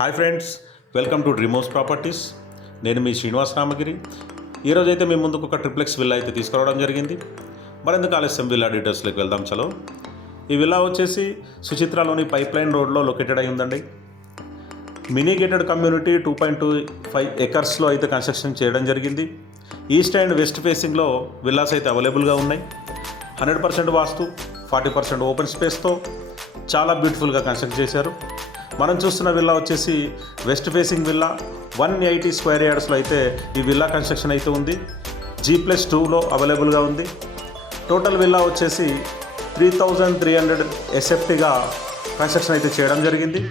Hi friends, welcome to డ్రీమోస్ properties. నేను మీ శ్రీనివాస్ రామగిరి. ఈరోజైతే మీ ముందుకు ఒక ట్రిప్లెక్స్ విల్లా అయితే తీసుకురావడం జరిగింది. మరెందుకు ఆలస్యం, విల్లా డీటెయిల్స్లోకి వెళ్దాం. చలో. ఈ విల్లా వచ్చేసి సుచిత్రాలోని పైప్ లైన్ రోడ్లో లొకేటెడ్ అయి ఉందండి. మినీ గేటెడ్ కమ్యూనిటీ 2.25 ఎకర్స్లో అయితే కన్స్ట్రక్షన్ చేయడం జరిగింది. ఈస్ట్ అండ్ వెస్ట్ ఫేసింగ్లో విల్లాస్ అయితే అవైలబుల్గా ఉన్నాయి. 100% వాస్తు, 40% ఓపెన్ స్పేస్తో చాలా బ్యూటిఫుల్గా కన్స్ట్రక్ట్ చేశారు. మనం చూస్తున్న విల్లా వచ్చేసి వెస్ట్ ఫేసింగ్ విల్లా. 180 స్క్వేర్ యార్డ్స్లో అయితే ఈ విల్లా కన్స్ట్రక్షన్ అయితే ఉంది. G+2లో అవైలబుల్గా ఉంది. టోటల్ విల్లా వచ్చేసి 3300 ఎస్ఎఫ్టీగా కన్స్ట్రక్షన్ అయితే చేయడం జరిగింది.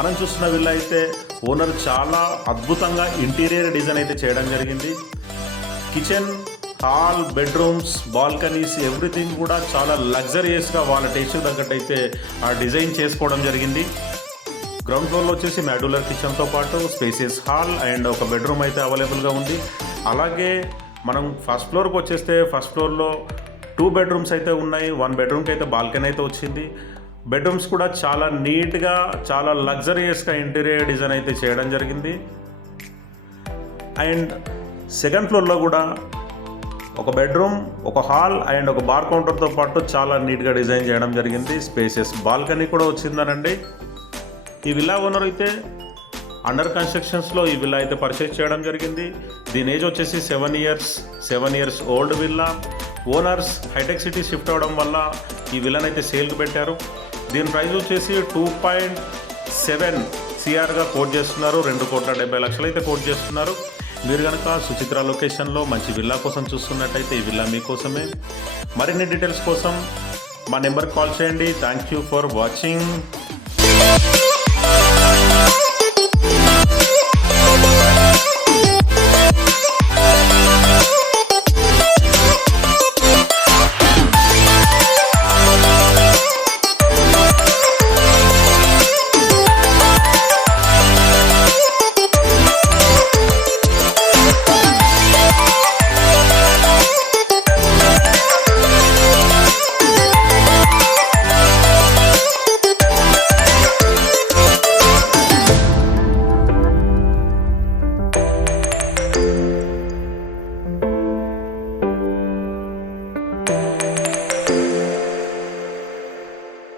మనం చూస్తున్న విల్లా అయితే ఓనర్ చాలా అద్భుతంగా ఇంటీరియర్ డిజైన్ అయితే చేయడం జరిగింది. Kitchen, hall, bedrooms, balconies, everything కూడా చాలా లగ్జరియస్గా వాళ్ళ టేస్ట్ తగ్గట్టు అయితే ఆ డిజైన్ చేసుకోవడం జరిగింది. గ్రౌండ్ ఫ్లోర్లో వచ్చేసి మాడ్యులర్ కిచెన్తో పాటు స్పేసియస్ హాల్ అండ్ ఒక బెడ్రూమ్ అయితే అవైలబుల్గా ఉంది. అలాగే మనం ఫస్ట్ ఫ్లోర్కి వచ్చేస్తే ఫస్ట్ ఫ్లోర్లో 2 బెడ్రూమ్స్ అయితే ఉన్నాయి. 1 బెడ్రూమ్కి అయితే బాల్కనీ అయితే వచ్చింది. బెడ్రూమ్స్ కూడా చాలా నీట్గా, చాలా లగ్జరియస్గా ఇంటీరియర్ డిజైన్ అయితే చేయడం జరిగింది. అండ్ సెకండ్ ఫ్లోర్లో కూడా ఒక బెడ్రూమ్, ఒక హాల్ అండ్ ఒక బార్ కౌంటర్తో పాటు చాలా నీట్గా డిజైన్ చేయడం జరిగింది. స్పేసెస్ బాల్కనీ కూడా వచ్చిందనండి. ఈ విల్లా ఓనర్ అయితే అండర్ కన్స్ట్రక్షన్స్లో ఈ విల్లా అయితే పర్చేస్ చేయడం జరిగింది. దీని ఏజ్ వచ్చేసి 7 ఇయర్స్ ఓల్డ్ విల్లా. ఓనర్స్ హైటెక్ సిటీ షిఫ్ట్ అవ్వడం వల్ల ఈ విల్లాని అయితే సేల్కి పెట్టారు. దీని ప్రైస్ వచ్చేసి 2.7 CRగా కోట్ చేస్తున్నారు. 2,70,00,000 అయితే కోట్ చేస్తున్నారు. మీరు కనుక సుచిత్ర లొకేషన్లో మంచి విల్లా కోసం చూస్తున్నట్టయితే ఈ విల్లా మీకోసమే. మరిన్ని డీటెయిల్స్ కోసం మా నెంబర్కి కాల్ చేయండి. Thank you for watching.